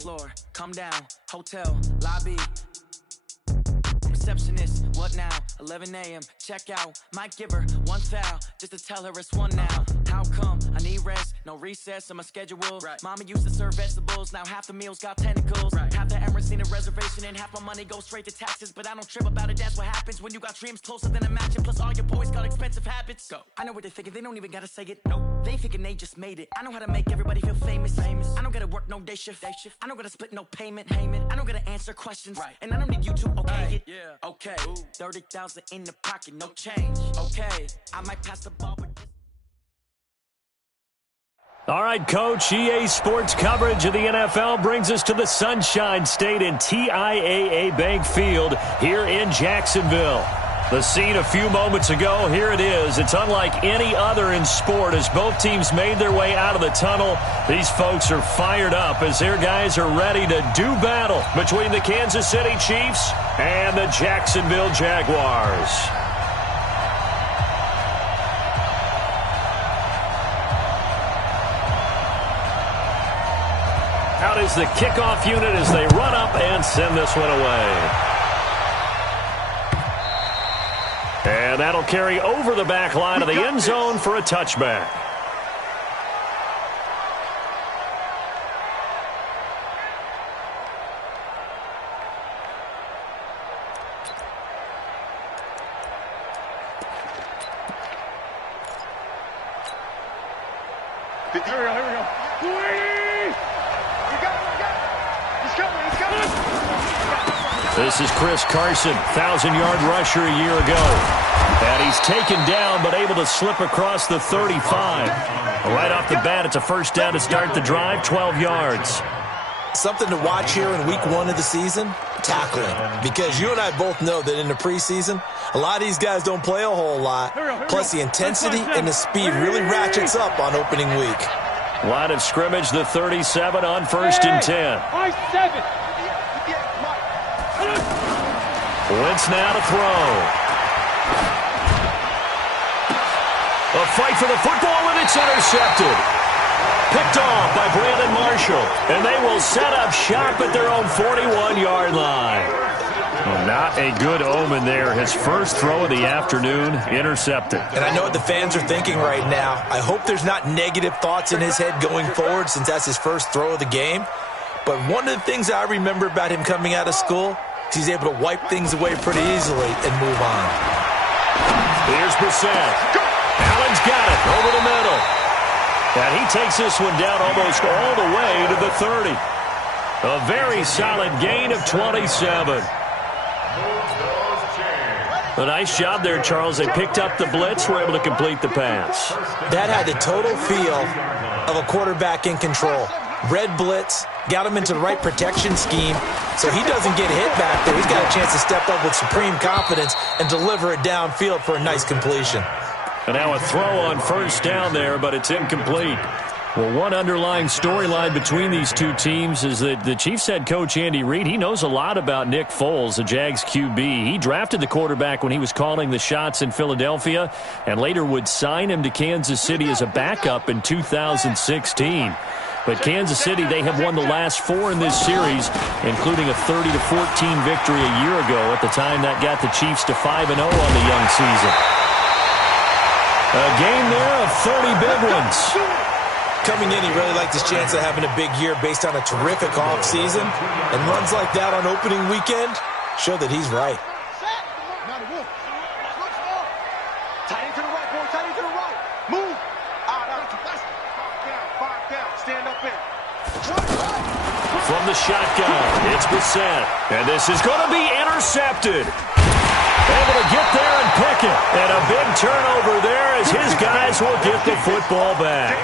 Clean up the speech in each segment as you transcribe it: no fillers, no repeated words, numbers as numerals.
Floor, come down, hotel, lobby. Receptionist, what now? 11 a.m., check out. Might give her one foul, just to tell her it's one now. How come? I need rest, no recess in my schedule. Right. Mama used to serve vegetables, now half the meals got tentacles. Right. Half the Emirates need a reservation and half my money goes straight to taxes. But I don't trip about it, that's what happens when you got dreams closer than a match. And plus all your boys got expensive habits. Go. I know what they're thinking, they don't even gotta say it. Nope. They thinking they just made it. I know how to make everybody feel famous. I don't gotta work no day shift. I don't gotta split no payment. I don't gotta answer questions. Right. And I don't need you to okay it. Yeah. Okay, 30,000 in the pocket, no change. Okay, I might pass the ball, but... All right, Coach, EA Sports coverage of the NFL brings us to the Sunshine State in TIAA Bank Field here in Jacksonville. The scene a few moments ago, here it is. It's unlike any other in sport as both teams made their way out of the tunnel. These folks are fired up as their guys are ready to do battle between the Kansas City Chiefs and the Jacksonville Jaguars. Out is the kickoff unit as they run up and send this one away. And that'll carry over the back line of the end zone for a touchback. Here we go. He's coming. This is Chris Carson, 1,000-yard rusher a year ago. And he's taken down but able to slip across the 35. Right off the bat, it's a first down to start the drive, 12 yards. Something to watch here in week 1 of the season, tackling. Because you and I both know that in the preseason, a lot of these guys don't play a whole lot. Plus the intensity and the speed really ratchets up on opening week. Line of scrimmage, the 37 on 1st and 10. Wentz now to throw. A fight for the football, and it's intercepted. Picked off by Brandon Marshall, and they will set up shop at their own 41-yard line. Well, not a good omen there. His first throw of the afternoon, intercepted. And I know what the fans are thinking right now. I hope there's not negative thoughts in his head going forward since that's his first throw of the game. But one of the things I remember about him coming out of school is he's able to wipe things away pretty easily and move on. Here's Brissett. Allen's got it over the middle. And he takes this one down almost all the way to the 30. A very solid gain of 27. A nice job there, Charles. They picked up the blitz, were able to complete the pass. That had the total feel of a quarterback in control. Red blitz, got him into the right protection scheme, so he doesn't get hit back there. He's got a chance to step up with supreme confidence and deliver it downfield for a nice completion. And now a throw on first down there, but it's incomplete. Well, one underlying storyline between these two teams is that the Chiefs head coach Andy Reid, he knows a lot about Nick Foles, the Jags QB. He drafted the quarterback when he was calling the shots in Philadelphia and later would sign him to Kansas City as a backup in 2016. But Kansas City, they have won the last 4 in this series, including a 30-14 victory a year ago. At the time, that got the Chiefs to 5-0 on the young season. A game there of 30 big ones. Coming in, he really liked his chance of having a big year based on a terrific offseason. And runs like that on opening weekend show that he's right. Tight end to the right, boy. Tight end to the right. Move. Five down. Stand up in. From the shotgun, it's Brissett. And this is going to be intercepted. Able to get there and pick it. And a big turnover there as his guys will get the football back.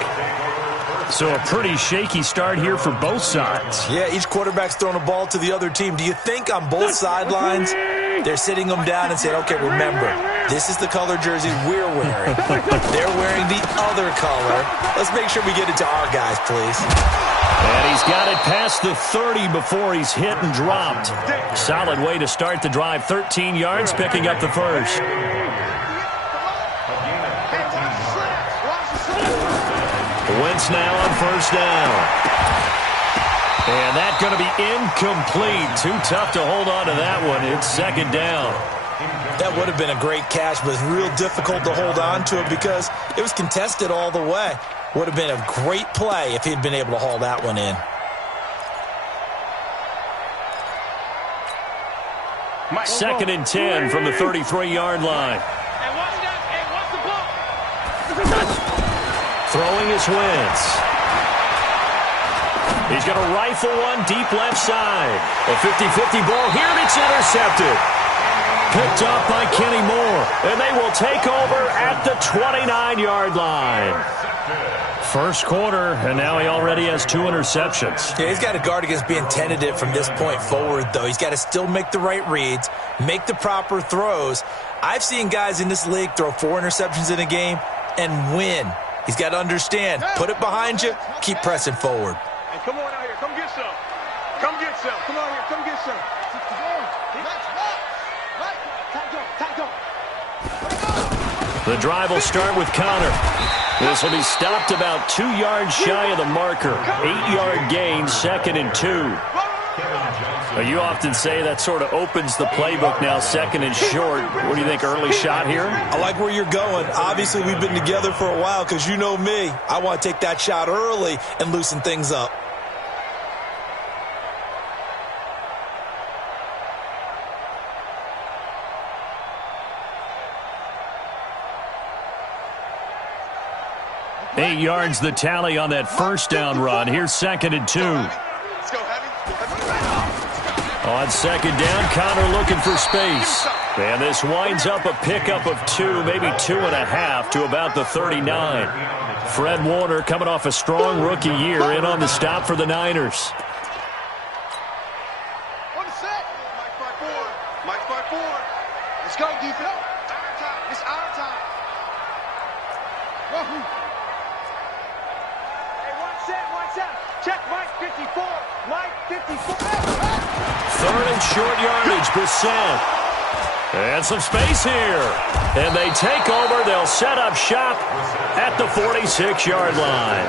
So a pretty shaky start here for both sides. Yeah, each quarterback's throwing a ball to the other team. Do you think on both sidelines they're sitting them down and saying, okay, remember, this is the color jersey we're wearing. They're wearing the other color. Let's make sure we get it to our guys, please. And he's got it past the 30 before he's hit and dropped. Solid way to start the drive. 13 yards, picking up the first. Wentz now on first down. And that's going to be incomplete. Too tough to hold on to that one. It's second down. That would have been a great catch, but it's real difficult to hold on to it because it was contested all the way. Would have been a great play if he'd been able to haul that one in. Second and 10 from the 33-yard line. Throwing his Wentz. He's going to rifle one deep left side. A 50-50 ball here, and it's intercepted. Picked up by Kenny Moore, and they will take over at the 29-yard line. First quarter, and now he already has 2 interceptions. Yeah, he's got to guard against being tentative from this point forward, though. He's got to still make the right reads, make the proper throws. I've seen guys in this league throw 4 interceptions in a game and win. He's got to understand, put it behind you, keep pressing forward. Hey, come on out here. Come get some. Come get some. Come on here. Come get some. The drive will start with Connor. This will be stopped about 2 yards shy of the marker. 8-yard gain, second and 2. You often say that sort of opens the playbook now, second and short. What do you think, early shot here? I like where you're going. Obviously, we've been together for a while because you know me. I want to take that shot early and loosen things up. Eight yards the tally on that first down run. Here's second and 2. Let's go, Heavy. On second down, Connor looking for space. And this winds up a pickup of 2, maybe 2.5 to about the 39. Fred Warner coming off a strong rookie year in on the stop for the Niners. On the set. Mike 5-4. Mike 5-4. Let's go, defense. Our time. It's our time. Wahoo. Watch out. Check Mike 54. Mike 54. Third and short yardage, Brissett. And some space here. And they take over. They'll set up shop at the 46-yard line.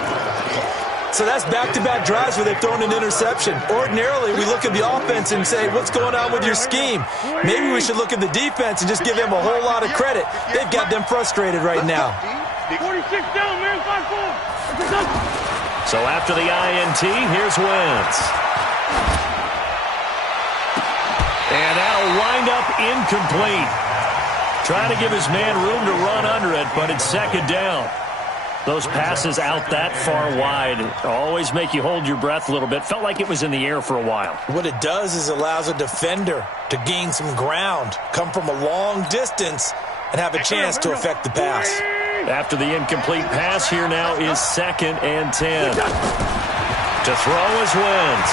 So that's back-to-back drives where they've thrown an interception. Ordinarily, we look at the offense and say, what's going on with your scheme? Maybe we should look at the defense and just give them a whole lot of credit. They've got them frustrated right now. 46 down, man. 5-4. So after the INT, here's Wentz. And that'll wind up incomplete. Trying to give his man room to run under it, but it's second down. Those passes out that far wide always make you hold your breath a little bit. Felt like it was in the air for a while. What it does is allows a defender to gain some ground, come from a long distance, and have a chance to affect the pass. After the incomplete pass, here now is second and 10. To throw is Wentz.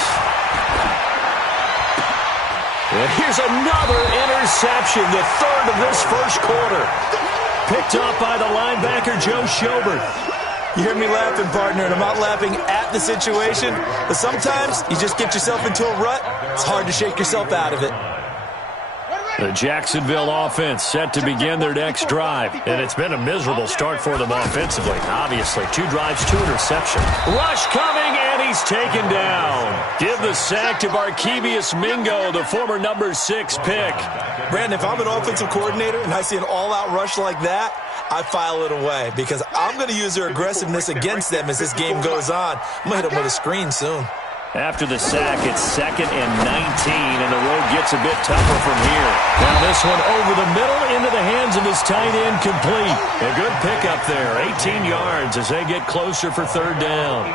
And here's another interception, the third of this first quarter. Picked up by the linebacker, Joe Schobert. You hear me laughing, partner, and I'm not laughing at the situation, but sometimes you just get yourself into a rut. It's hard to shake yourself out of it. The Jacksonville offense set to begin their next drive, and it's been a miserable start for them offensively. Obviously, 2 drives, 2 interceptions. Rush coming, and he's taken down. Give the sack to Barkevius Mingo, the former number 6 pick. Brandon, if I'm an offensive coordinator and I see an all-out rush like that, I file it away because I'm going to use their aggressiveness against them as this game goes on. I'm going to hit them with a screen soon. After the sack, it's second and 19, and the road gets a bit tougher from here. Now this one over the middle into the hands of his tight end, complete. A good pickup there, 18 yards as they get closer for third down.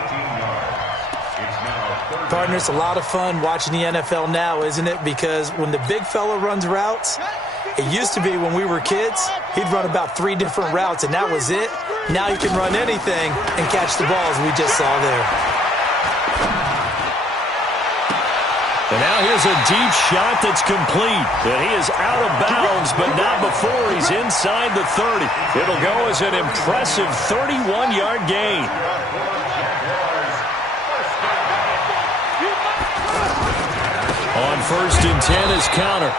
Partner, it's a lot of fun watching the NFL now, isn't it? Because when the big fella runs routes, it used to be when we were kids, he'd run about 3 different routes, and that was it. Now he can run anything and catch the balls we just saw there. And now here's a deep shot that's complete. And he is out of bounds, but not before he's inside the 30. It'll go as an impressive 31-yard gain. On first and 10 is Connor.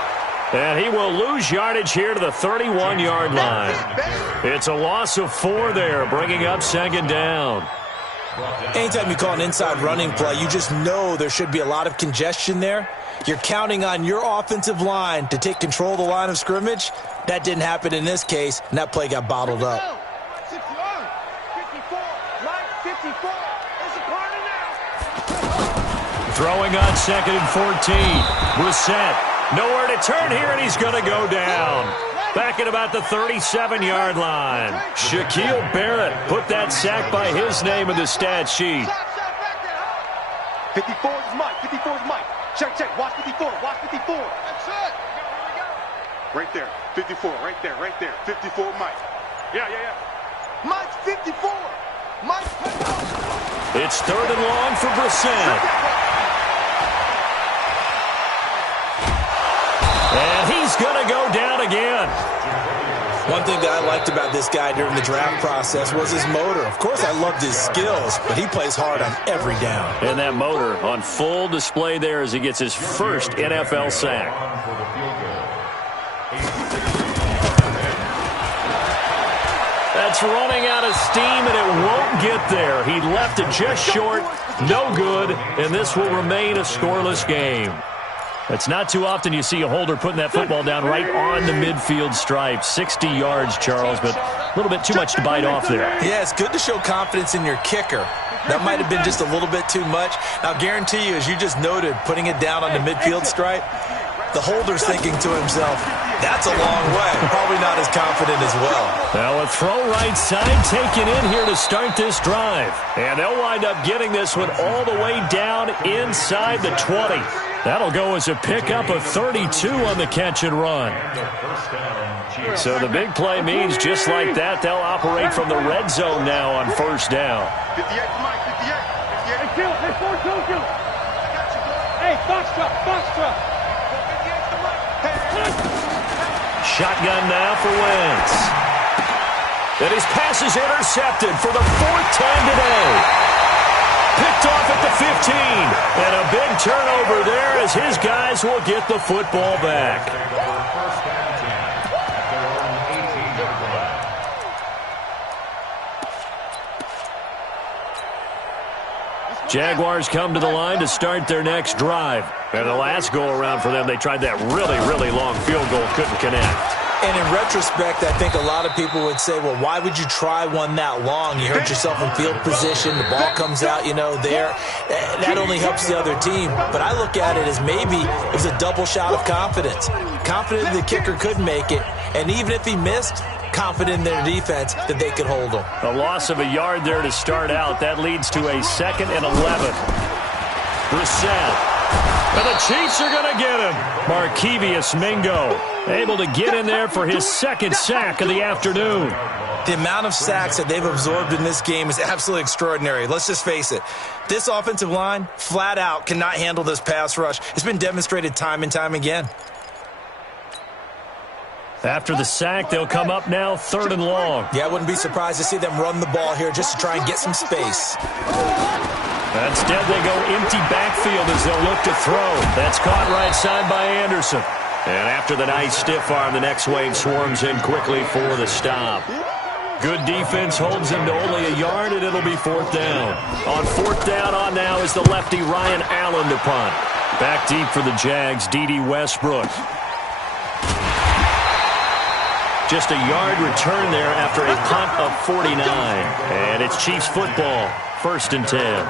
And he will lose yardage here to the 31-yard line. It's a loss of 4 there, bringing up second down. Anytime you call an inside running play, you just know there should be a lot of congestion there. You're counting on your offensive line to take control of the line of scrimmage. That didn't happen in this case, and that play got bottled up. 54, Mike, 54. It's a corner now. Throwing on 2nd and 14. Brissett, nowhere to turn here, and he's going to go down. Back at about the 37-yard line. Shaquille Barrett put that sack by his name in the stat sheet. 54 is Mike. 54 is Mike. Check, check. Watch 54. Watch 54. That's it. Right there. 54. Right there. Right there. 54 Mike. Yeah. Mike's 54. Mike. It's 3rd and long for Brissett. And he's going to go down again. One thing that I liked about this guy during the draft process was his motor. Of course, I loved his skills, but he plays hard on every down. And that motor on full display there as he gets his first NFL sack. That's running out of steam, and it won't get there. He left it just short, no good, and this will remain a scoreless game. It's not too often you see a holder putting that football down right on the midfield stripe. 60 yards, Charles, but a little bit too much to bite off there. Yeah, it's good to show confidence in your kicker. That might have been just a little bit too much. Now, guarantee you, as you just noted, putting it down on the midfield stripe, the holder's thinking to himself, that's a long way. Probably not as confident as well. Now a throw right side taken in here to start this drive. And they'll wind up getting this one all the way down inside the 20. That'll go as a pickup of 32 on the catch and run. So the big play means just like that, they'll operate from the red zone now on 1st down. 58 Mike. 58. Hey, Phil. Hey, box truck. Shotgun now for Wentz. And his pass is intercepted for the 4th time today. Picked off at the 15. And a big turnover there as his guys will get the football back. Jaguars come to the line to start their next drive. And the last go-around for them, they tried that really, really long field goal, couldn't connect. And in retrospect, I think a lot of people would say, well, why would you try one that long? You hurt yourself in field position. The ball comes out, there. That only helps the other team. But I look at it as maybe it was a double shot of confidence. Confident the kicker could make it. And even if he missed, confident in their defense that they could hold him. A loss of a yard there to start out. That leads to a 2nd and 11. Brissett. And the Chiefs are going to get him. Markevious Mingo able to get in there for his 2nd sack of the afternoon. The amount of sacks that they've absorbed in this game is absolutely extraordinary. Let's just face it. This offensive line, flat out, cannot handle this pass rush. It's been demonstrated time and time again. After the sack, they'll come up now 3rd and long. Yeah, I wouldn't be surprised to see them run the ball here just to try and get some space. Instead, they go empty backfield as they'll look to throw. That's caught right side by Anderson. And after the nice stiff arm, the next wave swarms in quickly for the stop. Good defense holds him to only a yard, and it'll be 4th down. On 4th down on now is the lefty Ryan Allen to punt. Back deep for the Jags, D.D. Westbrook. Just a yard return there after a punt of 49. And it's Chiefs football, 1st and 10.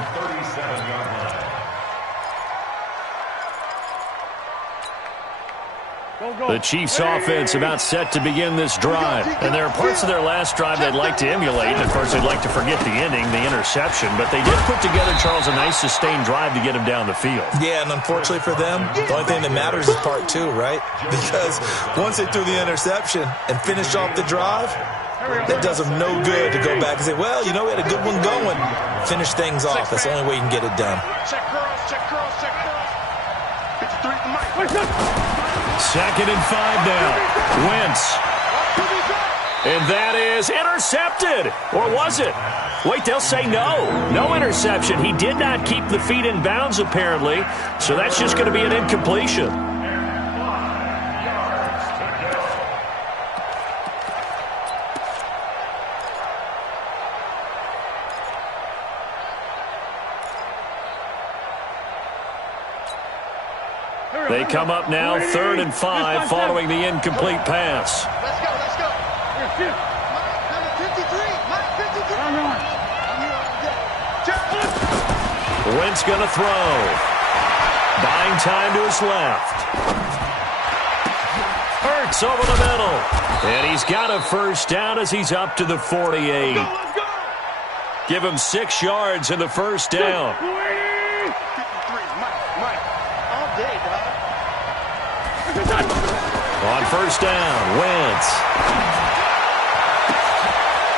The Chiefs offense about set to begin this drive. And there are parts of their last drive they'd like to emulate. And, of course, they'd like to forget the ending, the interception. But they did put together, Charles, a nice sustained drive to get him down the field. Yeah, and unfortunately for them, the only thing that matters is part 2, right? Because once they threw the interception and finished off the drive, that does them no good to go back and say, well, we had a good one going. Finish things off. That's the only way you can get it done. Check curls. 53 to Mike. 2nd and 5 now. Wentz. And that is intercepted. Or was it? Wait, they'll say no. No interception. He did not keep the feet in bounds, apparently. So that's just going to be an incompletion. They come up now 3rd and 5 following the incomplete pass. Let's go, let's go. Number 53, Mike 53. Wentz going to throw. Buying time to his left. Hurts over the middle. And he's got a first down as he's up to the 48. Let's go. Give him 6 yards in the first down. 53, Mike. All day, dog. On first down, Wentz.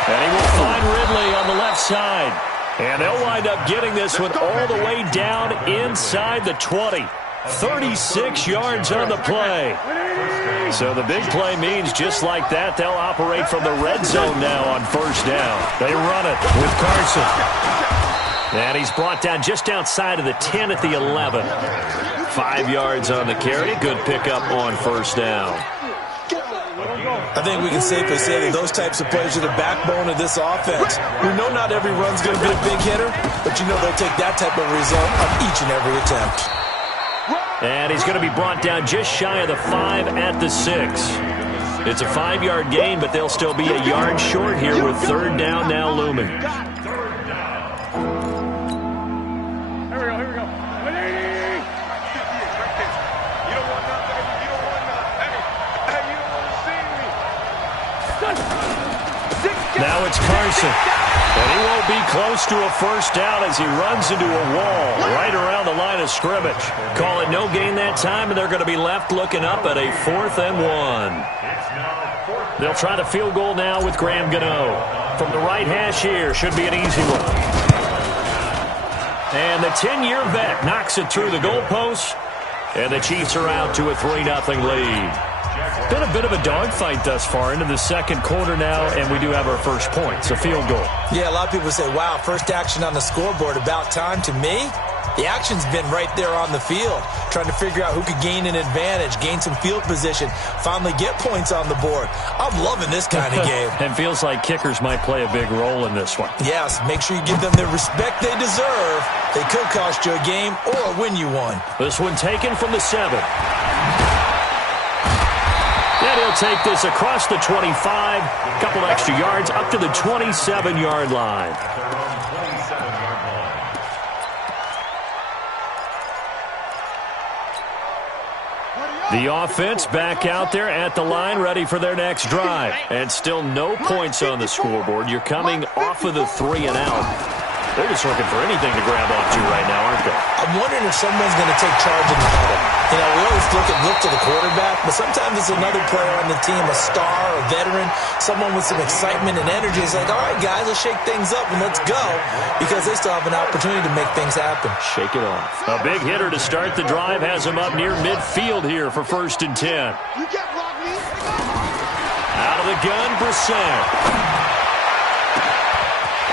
And he will find Ridley on the left side. And they'll wind up getting this one all the way down inside the 20. 36 yards on the play. So the big play means just like that, they'll operate from the red zone now on first down. They run it with Carson. And he's brought down just outside of the 10 at the 11. 5 yards on the carry. Good pickup on first down. I think we can safely say that those types of plays are the backbone of this offense. We know not every run's going to be a big hitter, but you know they'll take that type of result on each and every attempt. And he's going to be brought down just shy of the 5 at the 6. It's a 5-yard gain, but they'll still be a yard short here with third down now looming. Here we go. You don't want nothing. You don't want nothing. Hey, you don't want to see me. Now it's Carson. And he won't be close to a first down as he runs into a wall right around the line of scrimmage. Call it no gain that time, and they're going to be left looking up at a 4th and 1. They'll try the field goal now with Graham Gano. From the right hash here, should be an easy one. And the 10-year vet knocks it through the goalpost, and the Chiefs are out to a 3-0 lead. Been a bit of a dogfight thus far into the second quarter now, and we do have our first point. It's a field goal. Yeah, a lot of people say, wow, first action on the scoreboard, about time. To me, the action's been right there on the field, trying to figure out who could gain an advantage, gain some field position, finally get points on the board. I'm loving this kind of game. And feels like kickers might play a big role in this one. Yes, make sure you give them the respect they deserve. They could cost you a game or win you one. This one taken from the 7. And he'll take this across the 25, couple extra yards up to the 27-yard line. The offense back out there at the line, ready for their next drive. And still no points on the scoreboard. You're coming off of the 3 and out. They're just looking for anything to grab onto right now, aren't they? I'm wondering if someone's going to take charge in the huddle. You know, we always look to the quarterback, but sometimes it's another player on the team, a star, a veteran, someone with some excitement and energy. It's like, all right, guys, let's shake things up and let's go, because they still have an opportunity to make things happen. Shake it off. A big hitter to start the drive has him up near midfield here for 1st and 10. You can't block me. Out of the gun, Brissett.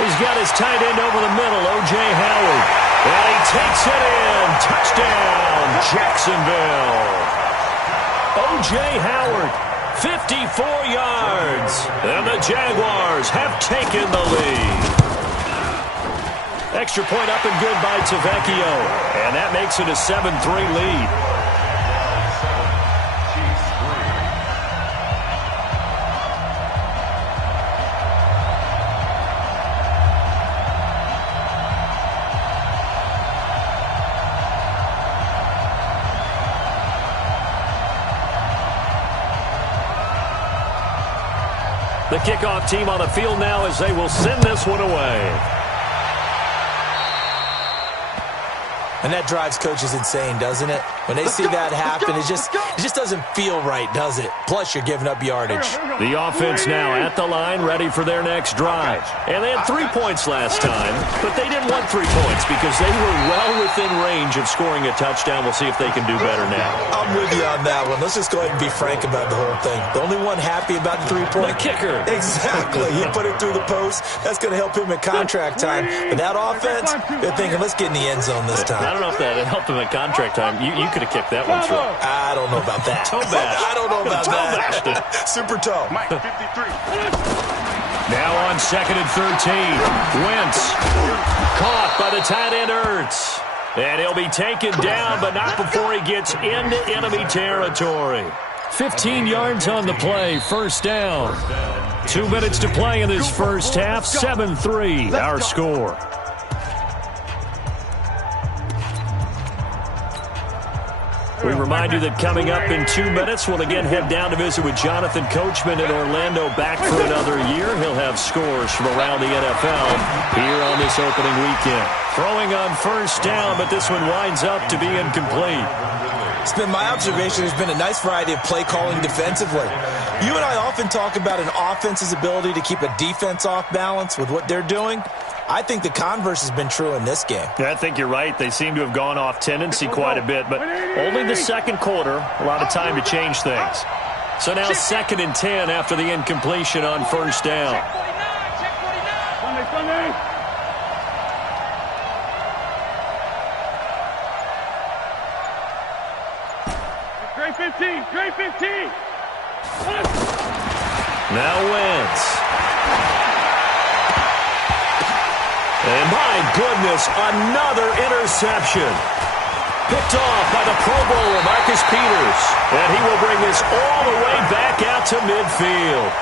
He's got his tight end over the middle, O.J. Howard. And he takes it in. Touchdown, Jacksonville. O.J. Howard, 54 yards. And the Jaguars have taken the lead. Extra point up and good by Tavecchio. And that makes it a 7-3 lead. The kickoff team on the field now as they will send this one away. And that drives coaches insane, doesn't it? When they see that happen, it just doesn't feel right, does it? Plus, you're giving up yardage. The offense now at the line, ready for their next drive. And they had 3 points last time, but they didn't want 3 points because they were well within range of scoring a touchdown. We'll see if they can do better now. I'm with you on that one. Let's just go ahead and be frank about the whole thing. The only one happy about the 3-point. The kicker. Exactly. He put it through the post. That's going to help him in contract time. But that offense, they're thinking, let's get in the end zone this time. I don't know if that helped him at contract time. You could have kicked that one through. I don't know about that. Toe bash. I don't know about that. Super toe. Mike 53. Now on 2nd and 13. Wentz. Caught by the tight end Ertz. And he'll be taken down, but not before he gets into enemy territory. 15 yards on the play, first down. 2 minutes to play in this first half, 7-3 our score. We remind you that coming up in 2 minutes, we'll again head down to visit with Jonathan Coachman in Orlando, back for another year. He'll have scores from around the NFL here on this opening weekend. Throwing on first down, but this one winds up to be incomplete. It's been my observation there's been a nice variety of play calling defensively. You and I often talk about an offense's ability to keep a defense off balance with what they're doing. I think the converse has been true in this game. Yeah, I think you're right. They seem to have gone off tendency quite a bit, but only the second quarter, a lot of time to change things. So now 2nd and 10 after the incompletion on first down. Great 15, great 15. Now Wentz. And my goodness, another interception. Picked off by the Pro Bowler, Marcus Peters. And he will bring this all the way back out to midfield.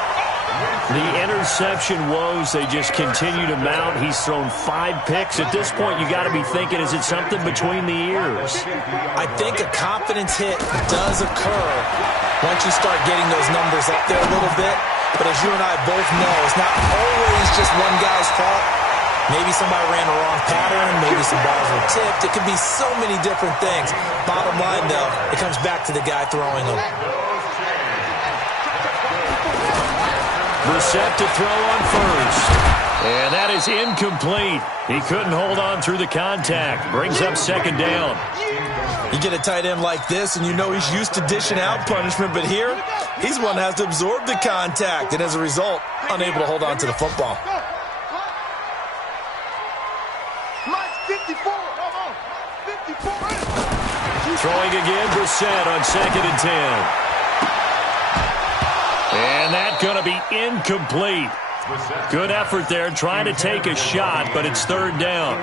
The interception woes, they just continue to mount. He's thrown 5 picks. At this point, you got to be thinking, is it something between the ears? I think a confidence hit does occur once you start getting those numbers up there a little bit. But as you and I both know, it's not always just one guy's fault. Maybe somebody ran the wrong pattern. Maybe some balls were tipped. It could be so many different things. Bottom line, though, it comes back to the guy throwing them. Brissett to throw on first. And that is incomplete. He couldn't hold on through the contact. Brings up 2nd down. You get a tight end like this, and you know he's used to dishing out punishment. But here, he's one that has to absorb the contact. And as a result, unable to hold on to the football. 54. Throwing again, Brissett on 2nd and 10. And that's going to be incomplete. Good effort there, trying to take a shot, but it's 3rd down.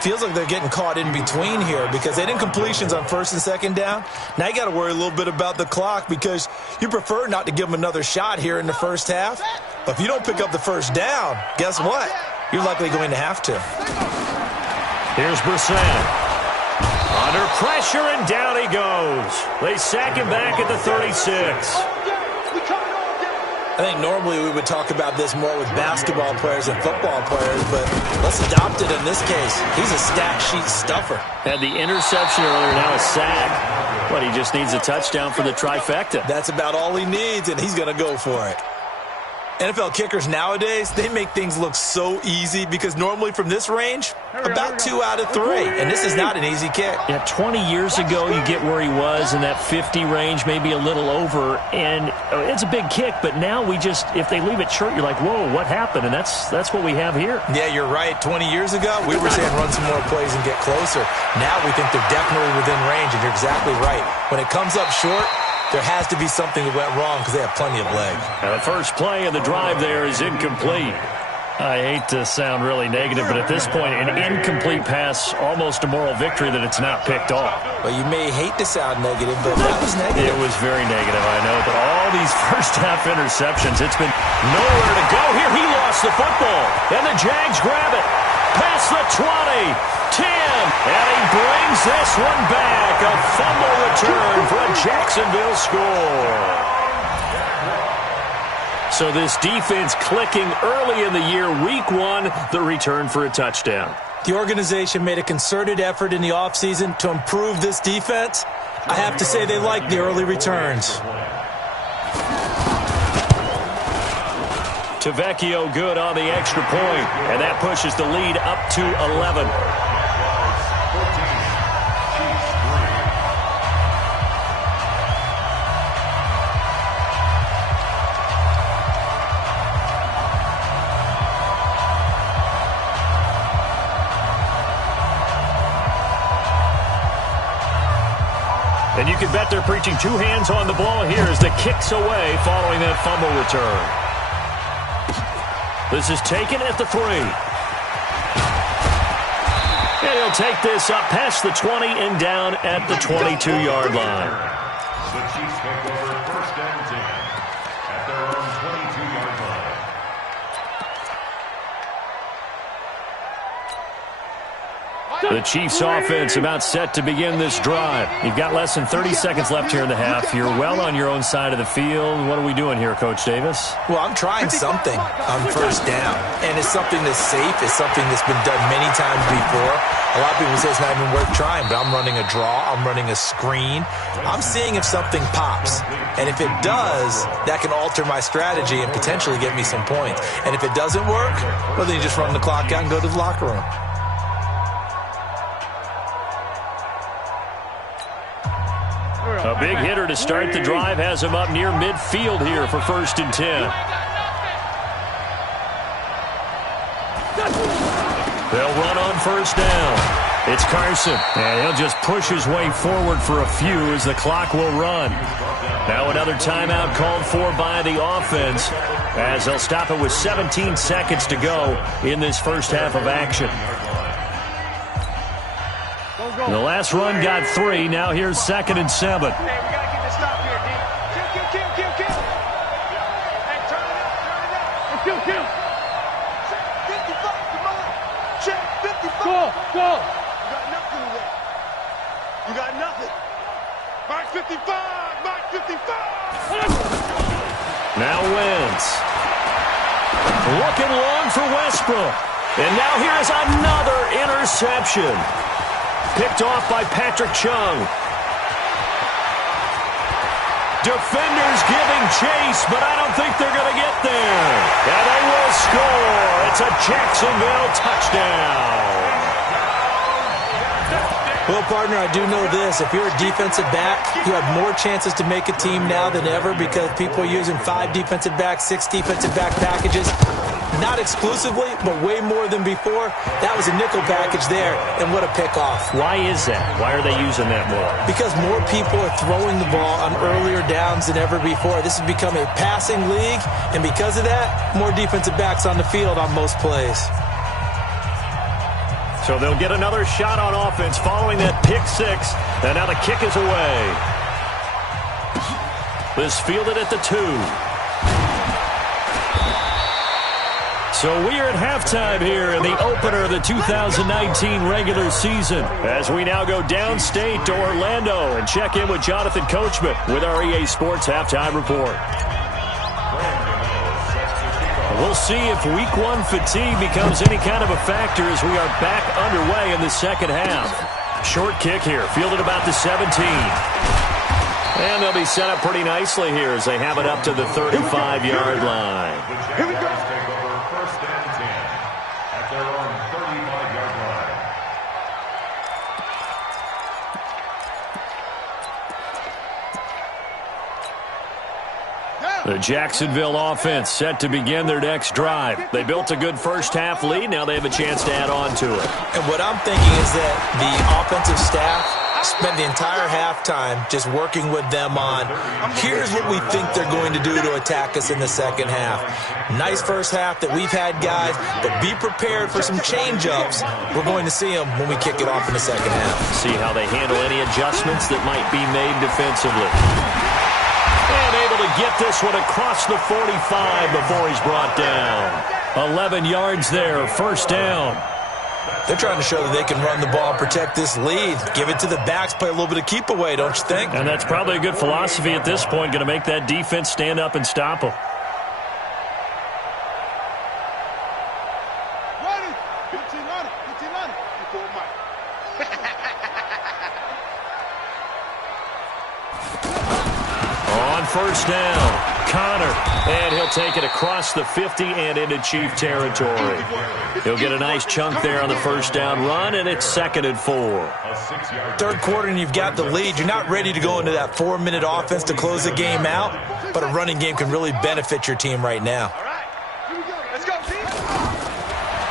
Feels like they're getting caught in between here because they didn't completions on 1st and 2nd down. Now you got to worry a little bit about the clock because you prefer not to give them another shot here in the first half. But if you don't pick up the 1st down, guess what? You're likely going to have to. Here's Brissett. Under pressure, and down he goes. They sack him back at the 36. I think normally we would talk about this more with basketball players and football players, but let's adopt it in this case. He's a stat sheet stuffer. Had the interception earlier, now a sack. But he just needs a touchdown for the trifecta. That's about all he needs, and he's going to go for it. NFL kickers nowadays, they make things look so easy because normally from this range, about 2 out of 3. And this is not an easy kick. Yeah, 20 years ago, you get where he was in that 50 range, maybe a little over. And it's a big kick, but now we just, if they leave it short, you're like, whoa, what happened? And that's what we have here. Yeah, you're right. 20 years ago, we were saying run some more plays and get closer. Now we think they're definitely within range, and you're exactly right. When it comes up short, there has to be something that went wrong because they have plenty of legs. Now the first play of the drive there is incomplete. I hate to sound really negative, but at this point, an incomplete pass, almost a moral victory that it's not picked off. Well, you may hate to sound negative, but that was negative. It was very negative, I know. But all these first-half interceptions, it's been nowhere to go. Here, he lost the football, and the Jags grab it. Past the 20, 10, and he brings this one back. A fumble return for a Jacksonville score. So this defense clicking early in the year, week 1, the return for a touchdown. The organization made a concerted effort in the offseason to improve this defense. I have to say they like the early returns. Tavecchio good on the extra point, and that pushes the lead up to 11. And you can bet they're preaching 2 hands on the ball here as the kick's away following that fumble return. This is taken at the 3. And he'll take this up past the 20 and down at the 22-yard line. The Chiefs take over 1st and 10 at their own 22-yard line. The Chiefs offense about set to begin this drive. You've got less than 30 seconds left here in the half. You're well on your own side of the field. What are we doing here, Coach Davis? Well, I'm trying something on 1st down, and it's something that's safe. It's something that's been done many times before. A lot of people say it's not even worth trying, but I'm running a draw. I'm running a screen. I'm seeing if something pops, and if it does, that can alter my strategy and potentially get me some points. And if it doesn't work, well, then you just run the clock out and go to the locker room. A big hitter to start the drive has him up near midfield here for 1st and 10. They'll run on 1st down. It's Carson, and he'll just push his way forward for a few as the clock will run. Now another timeout called for by the offense as they'll stop it with 17 seconds to go in this first half of action. The last run got 3. Now here's 2nd and 7. Hey, we got to get this stop here, D. Kill. Hey, turn it up. Kill. Check 55, come on. Check 55. Go. You got nothing there. You got nothing. Mark 55. Now Wentz. Looking long for Westbrook. And now here's another interception. Picked off by Patrick Chung. Defenders giving chase, but I don't think they're going to get there. And they will score. It's a Jacksonville touchdown. Well, partner, I do know this. If you're a defensive back, you have more chances to make a team now than ever because people are using 5 defensive backs, 6 defensive back packages. Not exclusively, but way more than before. That was a nickel package there, and what a pickoff. Why is that? Why are they using that more? Because more people are throwing the ball on earlier downs than ever before. This has become a passing league, and because of that, more defensive backs on the field on most plays. So they'll get another shot on offense following that pick 6, and now the kick is away. This fielded at the 2. So we are at halftime here in the opener of the 2019 regular season as we now go downstate to Orlando and check in with Jonathan Coachman with our EA Sports Halftime Report. We'll see if Week 1 fatigue becomes any kind of a factor as we are back underway in the second half. Short kick here, fielded about the 17. And they'll be set up pretty nicely here as they have it up to the 35-yard line. Here we go. Take over 1st and 10 at their own 35-yard line. The Jacksonville offense set to begin their next drive. They built a good first half lead. Now they have a chance to add on to it. And what I'm thinking is that the offensive staff spent the entire halftime just working with them on, here's what we think they're going to do to attack us in the second half. Nice first half that we've had, guys, but be prepared for some change-ups. We're going to see them when we kick it off in the second half. See how they handle any adjustments that might be made defensively. And able to get this one across the 45 before he's brought down. 11 yards there, 1st down. They're trying to show that they can run the ball and protect this lead. Give it to the backs, play a little bit of keep away, don't you think? And that's probably a good philosophy at this point, going to make that defense stand up and stop them. Ready? 1500. Before Mike. On 1st down, Connor, and he'll take it across the 50 and into Chief territory. He'll get a nice chunk there on the 1st down run, and it's 2nd and 4. Third quarter, and you've got the lead. You're not ready to go into that 4-minute offense to close the game out, but a running game can really benefit your team right now. All right. Here we go. Let's go, team.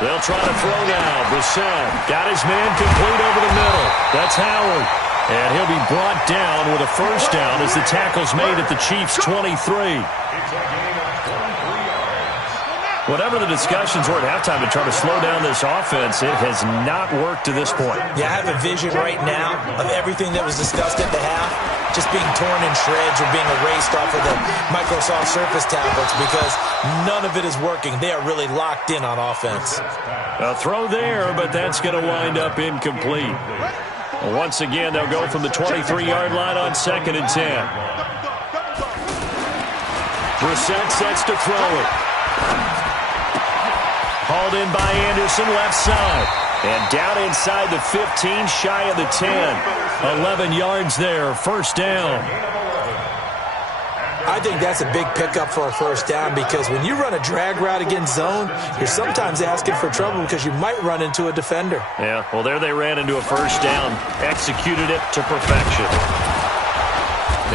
They'll try to throw now. Brissett got his man complete over the middle. That's Howard. And he'll be brought down with a 1st down as the tackle's made at the Chiefs' 23. It's a gain of 23 yards. Whatever the discussions were at halftime to try to slow down this offense, it has not worked to this point. Yeah, I have a vision right now of everything that was discussed at the half just being torn in shreds or being erased off of the Microsoft Surface tablets because none of it is working. They are really locked in on offense. A throw there, but that's going to wind up incomplete. Once again, they'll go from the 23-yard line on 2nd and 10. Brissett sets to throw it. Hauled in by Anderson, left side. And down inside the 15, shy of the 10. 11 yards there, first down. I think that's a big pickup for a first down because when you run a drag route against zone, you're sometimes asking for trouble because you might run into a defender. Yeah, well, there they ran into a first down, executed it to perfection.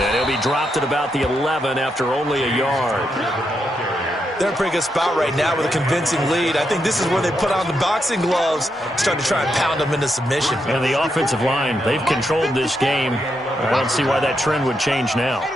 And he'll be dropped at about the 11 after only a yard. They're in a pretty good spot right now with a convincing lead. I think this is where they put on the boxing gloves, start to try and pound them into submission. And the offensive line, they've controlled this game. I don't see why that trend would change now.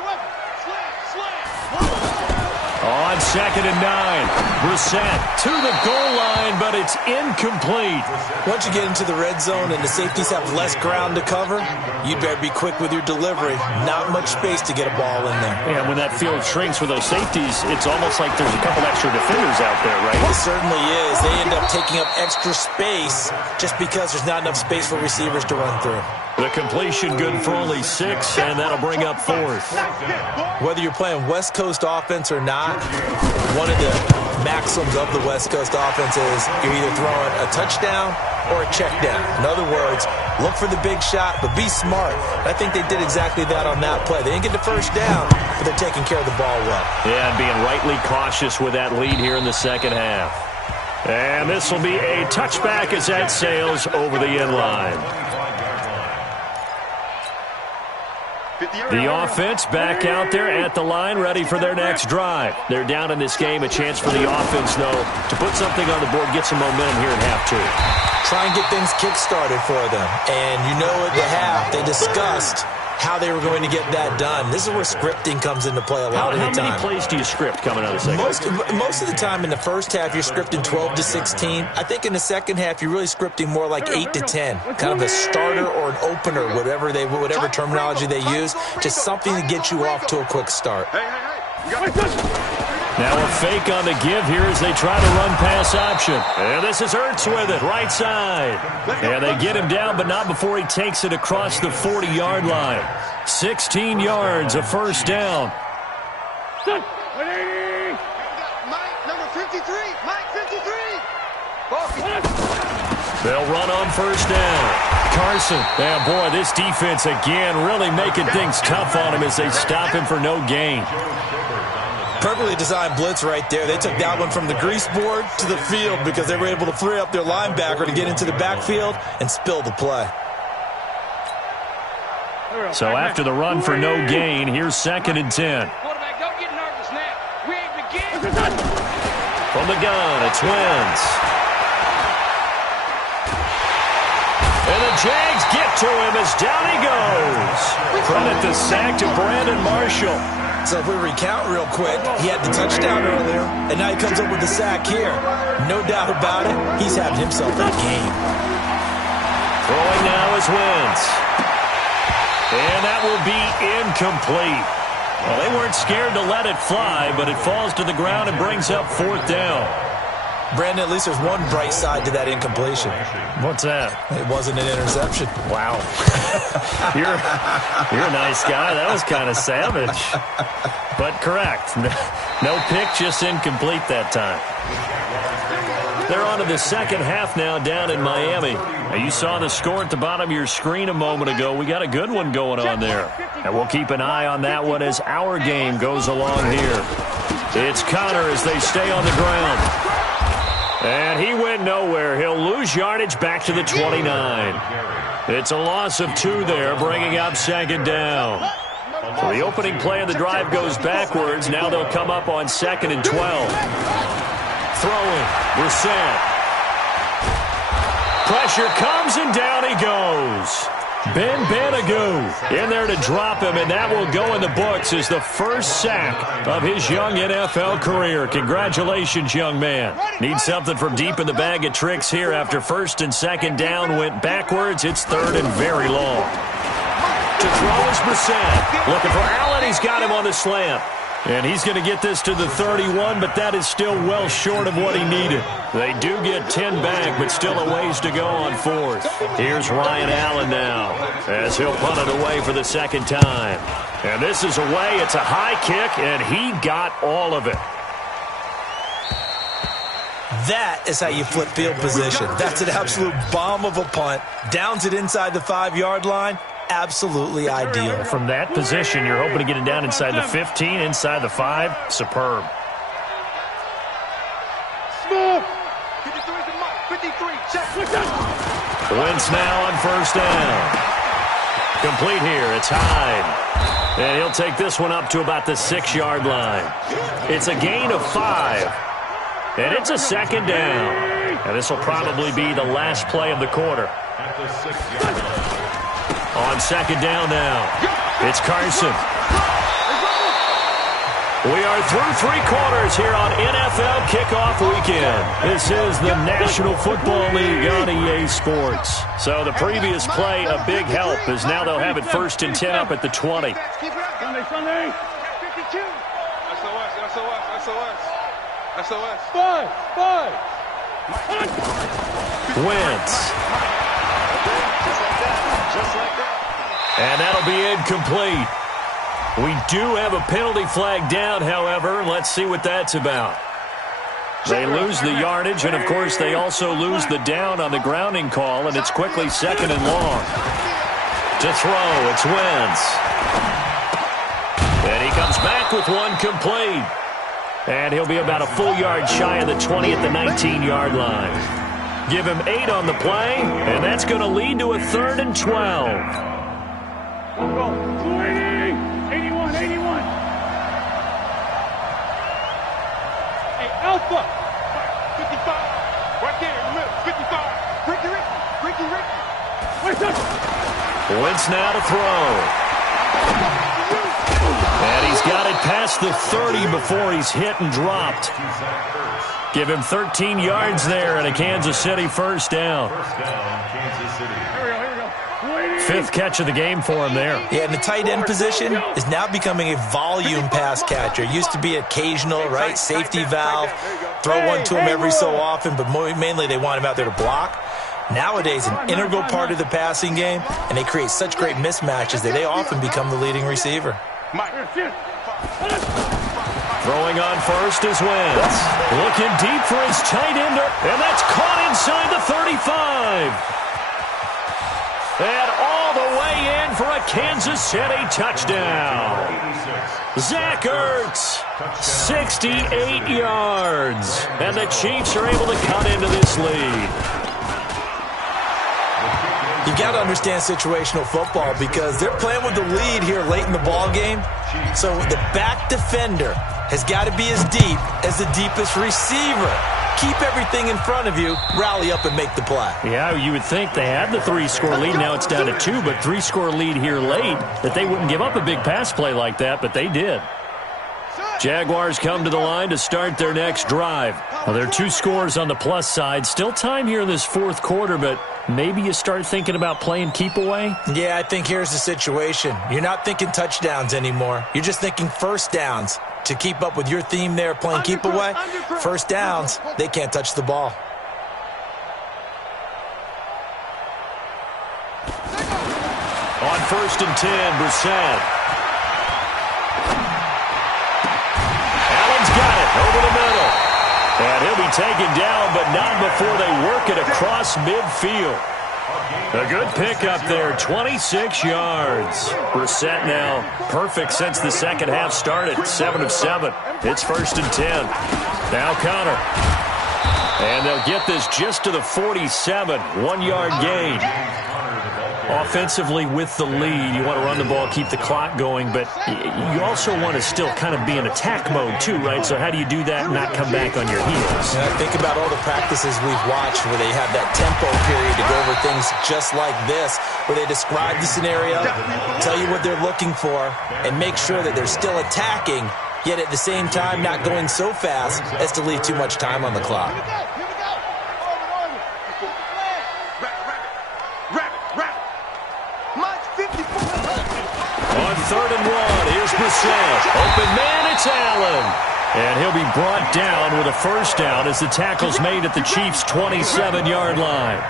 On 2nd and 9, Brissett to the goal line, but it's incomplete. Once you get into the red zone and the safeties have less ground to cover, you better be quick with your delivery. Not much space to get a ball in there. Yeah, when that field shrinks with those safeties, it's almost like there's a couple extra defenders out there, right? It certainly is. They end up taking up extra space just because there's not enough space for receivers to run through. The completion good for only 6, and that'll bring up 4th. Whether you're playing West Coast offense or not, one of the maxims of the West Coast offense is you're either throwing a touchdown or a check down. In other words, look for the big shot, but be smart. I think they did exactly that on that play. They didn't get the first down, but they're taking care of the ball well. Yeah, being rightly cautious with that lead here in the second half. And this will be a touchback as that sails over the end line. The offense back out there at the line, ready for their next drive. They're down in this game. A chance for the offense, though, to put something on the board, get some momentum here in half 2. Try and get things kick-started for them. And you know at the half, they discussed how they were going to get that done. This is where scripting comes into play a lot of the time. How many plays do you script coming out of the second? Most of the time in the first half, you're scripting 12 to 16. I think in the second half, you're really scripting more like 8 to 10. Kind of a starter or an opener, whatever terminology they use. Just something to get you off to a quick start. Now a fake on the give here as they try to run pass option. And this is Ertz with it, right side. And they get him down, but not before he takes it across the 40-yard line. 16 yards, a first down. Mike, number 53. Mike, 53. They'll run on first down. Carson. Yeah, boy, this defense again really making things tough on him as they stop him for no gain. Perfectly designed blitz right there. They took that one from the grease board to the field because they were able to free up their linebacker to get into the backfield and spill the play. So after the run for no gain, here's 2nd and 10. Quarterback, don't get nervous now. We ain't beginning. From the gun, it's Wentz. And the Jags get to him as down he goes. Credit the sack to Brandon Marshall. So if we recount real quick, he had the touchdown earlier, and now he comes up with the sack here. No doubt about it, he's having himself a game. Throwing now is Wentz. And that will be incomplete. Well, they weren't scared to let it fly, but it falls to the ground and brings up 4th down. Brandon, at least there's one bright side to that incompletion. What's that? It wasn't an interception. Wow. You're a nice guy. That was kind of savage. But correct. No pick, just incomplete that time. They're on to the second half now down in Miami. Now, you saw the score at the bottom of your screen a moment ago. We got a good one going on there. And we'll keep an eye on that one as our game goes along here. It's Connor as they stay on the ground. And he went nowhere. He'll lose yardage back to the 29. It's a loss of 2 there, bringing up 2nd down. So the opening play of the drive goes backwards. Now they'll come up on 2nd and 12. Throwing, Brissett. Pressure comes, and down he goes. Ben Banagoo in there to drop him, and that will go in the books as the first sack of his young NFL career. Congratulations, young man. Needs something from deep in the bag of tricks here after first and second down went backwards. It's third and very long. To throw is Brissett. Looking for Allen. He's got him on the slant. And he's going to get this to the 31, but that is still well short of what he needed. They do get 10 back, but still a ways to go on fourth. Here's Ryan Allen now as he'll punt it away for the second time. And this is away. It's a high kick, and he got all of it. That is how you flip field position. That's an absolute bomb of a punt. Downs it inside the 5-yard line. Absolutely ideal. From that position, you're hoping to get it down inside the 15, inside the 5. Superb. Wentz now on first down. Complete here. It's Hyde. And he'll take this one up to about the 6-yard line. It's a gain of 5. And it's a second down. And this will probably be the last play of the quarter. At the 6-yard line. On second down now, it's Carson. We are through 3 quarters here on NFL Kickoff Weekend. This is the National Football League on EA Sports. So the previous play, a big help, as now they'll have it first and 10 up at the 20. Sunday. 52. SOS. 5. Wentz. And that'll be incomplete. We do have a penalty flag down, however. Let's see what that's about. They lose the yardage, and, of course, they also lose the down on the grounding call, and it's quickly second and long. To throw, it's Wentz. And he comes back with one complete. And he'll be about a full yard shy of the 20 at the 19-yard line. Give him 8 on the play, and that's going to lead to a 3rd and 12. 81. Hey, Alpha. 55. Right there in the middle. 55. Ricky. Wentz now to throw. And he's got it past the 30 before he's hit and dropped. Give him 13 yards there and a Kansas City first down. Kansas City. Here we go. 5th catch of the game for him there. Yeah, and the tight end position is now becoming a volume pass catcher. It used to be occasional, right? Safety valve. Throw one to him every so often, but mainly they want him out there to block. Nowadays, an integral part of the passing game, and they create such great mismatches that they often become the leading receiver. Throwing on first is Wentz. Looking deep for his tight ender, and that's caught inside the 35. And all the way in for a Kansas City touchdown. Zach Ertz, 68 yards. And the Chiefs are able to cut into this lead. You got to understand situational football because they're playing with the lead here late in the ball game. So the back defender has got to be as deep as the deepest receiver. Keep everything in front of you, rally up and make the play. Yeah, you would think they had the 3-score lead. Now it's down to 2, but 3-score lead here late, that they wouldn't give up a big pass play like that, but they did. Jaguars come to the line to start their next drive. Well, there are 2 scores on the plus side. Still time here in this 4th quarter, but maybe you start thinking about playing keep away? Yeah, I think here's the situation. You're not thinking touchdowns anymore. You're just thinking first downs. To keep up with your theme there, playing keep away, first downs, they can't touch the ball. On first and 10, Brissett. Allen's got it over the middle. And he'll be taken down, but not before they work it across midfield. A good pickup there, 26 yards. Brissett now perfect since the second half started, 7 of 7. It's first and 10. Now Connor. And they'll get this just to the 47, 1-yard gain. offensively with the lead. You want to run the ball, keep the clock going, but you also want to still kind of be in attack mode too, right? So how do you do that and not come back on your heels? Yeah, think about all the practices we've watched where they have that tempo period to go over things just like this, where they describe the scenario, tell you what they're looking for, and make sure that they're still attacking, yet at the same time not going so fast as to leave too much time on the clock. On 3rd and 1, here's Brissett. Open man, it's Allen. And he'll be brought down with a first down as the tackle's made at the Chiefs' 27-yard line.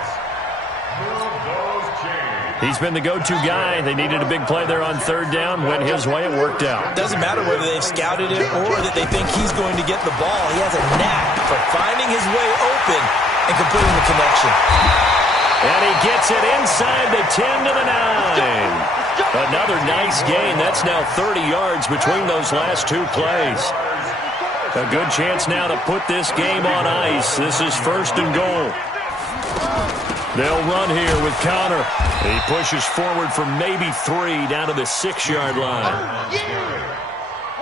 He's been the go-to guy. They needed a big play there on 3rd down. Went his way. It worked out. Doesn't matter whether they've scouted it or that they think he's going to get the ball. He has a knack for finding his way open and completing the connection. And he gets it inside the 10 to the 9. Another nice gain. That's now 30 yards between those last two plays. A good chance now to put this game on ice. This is 1st and goal. They'll run here with Connor. He pushes forward for maybe 3 down to the 6-yard line.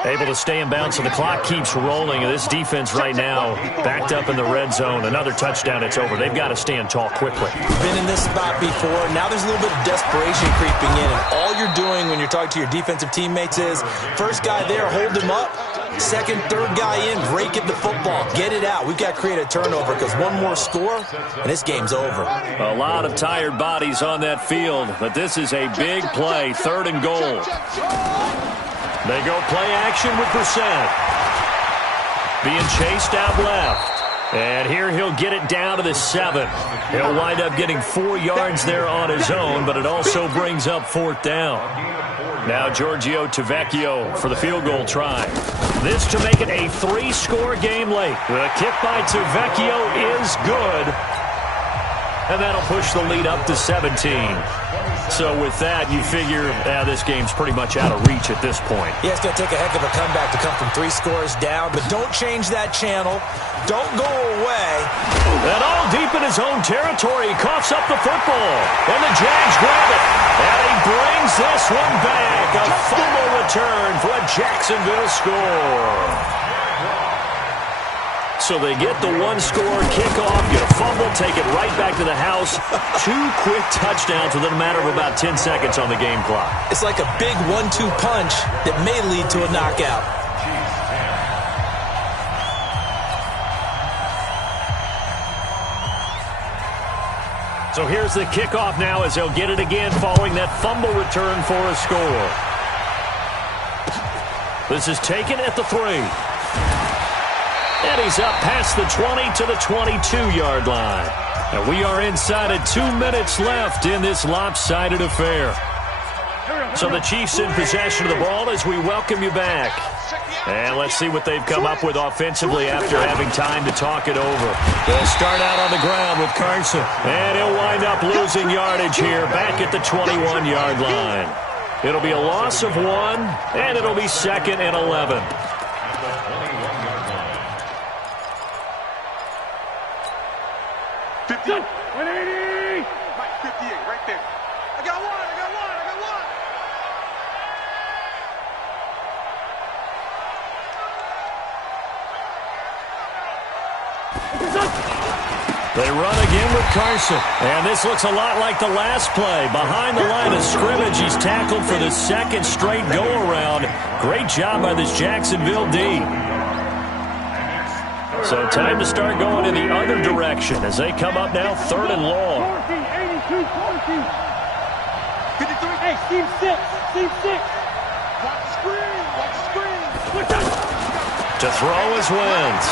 Able to stay in bounds, so the clock keeps rolling. And this defense right now backed up in the red zone. Another touchdown, it's over. They've got to stand tall quickly. Been in this spot before. Now there's a little bit of desperation creeping in. And all you're doing when you're talking to your defensive teammates is, first guy there, hold him up. Second, third guy in, break at the football. Get it out. We've got to create a turnover because one more score, and this game's over. A lot of tired bodies on that field, but this is a big play. 3rd and goal. They go play action with Brissett. Being chased out left. And here he'll get it down to the 7. He'll wind up getting 4 yards there on his own, but it also brings up 4th down. Now Giorgio Tavecchio for the field goal try. This to make it a 3-score game late. The kick by Tavecchio is good. And that'll push the lead up to 17. So with that, you figure this game's pretty much out of reach at this point. Yeah, it's going to take a heck of a comeback to come from 3 scores down, but don't change that channel. Don't go away. And all deep in his own territory, he coughs up the football. And the Jags grab it. And he brings this one back. A fumble return for a Jacksonville score. So they get the 1-score kickoff, get a fumble, take it right back to the house. 2 quick touchdowns within a matter of about 10 seconds on the game clock. It's like a big 1-2 punch that may lead to a knockout. So here's the kickoff now as they'll get it again following that fumble return for a score. This is taken at the 3. And he's up past the 20 to the 22-yard line. And we are inside of 2 minutes left in this lopsided affair. So the Chiefs in possession of the ball as we welcome you back. And let's see what they've come up with offensively after having time to talk it over. They'll start out on the ground with Carson. And he'll wind up losing yardage here back at the 21-yard line. It'll be a loss of 1, and it'll be 2nd and 11. Go! 180! Mike, 58, right there. I got one. They run again with Carson. And this looks a lot like the last play. Behind the line of scrimmage, he's tackled for the 2nd straight go-around. Great job by this Jacksonville D. So time to start going in the other direction as they come up now 3rd and long. 82, 40. 53. Hey, Steve 6. Watch the screen. To throw is Wentz.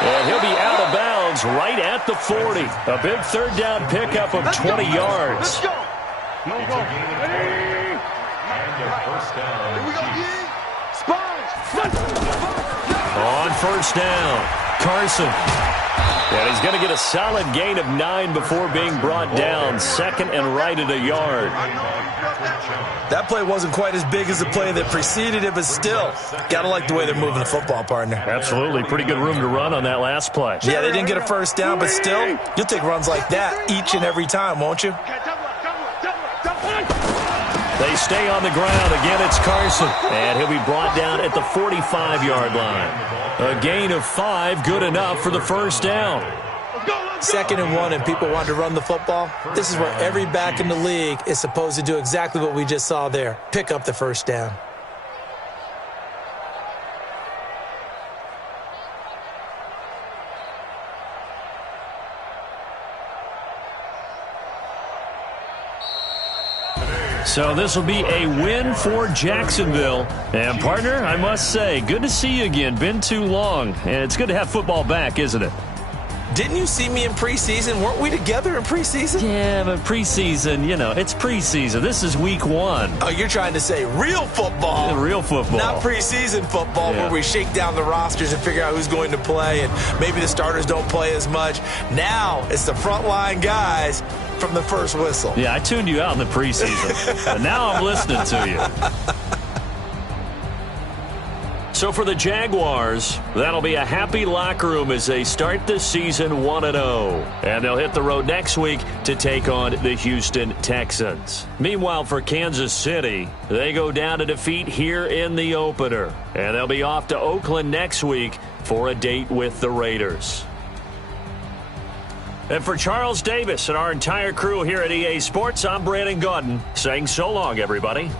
And he'll be out of bounds right at the 40. A big 3rd down pickup of 20 yards. Let's go. And a first down. Here we go, Sponge. On 1st down, Carson. And he's going to get a solid gain of 9 before being brought down. Second and right at a yard. That play wasn't quite as big as the play that preceded it, but still, got to like the way they're moving the football, partner. Absolutely. Pretty good room to run on that last play. Yeah, they didn't get a first down, but still, you'll take runs like that each and every time, won't you? They stay on the ground. Again, it's Carson. And he'll be brought down at the 45-yard line. A gain of 5, good enough for the first down. 2nd and 1, and people want to run the football. This is where every back in the league is supposed to do exactly what we just saw there. Pick up the first down. So this will be a win for Jacksonville. And, partner, I must say, good to see you again. Been too long. And it's good to have football back, isn't it? Didn't you see me in preseason? Weren't we together in preseason? Yeah, but preseason, it's preseason. This is week 1. Oh, you're trying to say real football. Real football. Not preseason football where we shake down the rosters and figure out who's going to play, and maybe the starters don't play as much. Now it's the frontline guys from the first whistle. Yeah, I tuned you out in the preseason. But now I'm listening to you. So for the Jaguars, that'll be a happy locker room as they start the season 1-0. And they'll hit the road next week to take on the Houston Texans. Meanwhile, for Kansas City, they go down to defeat here in the opener. And they'll be off to Oakland next week for a date with the Raiders. And for Charles Davis and our entire crew here at EA Sports, I'm Brandon Gaudin saying so long, everybody.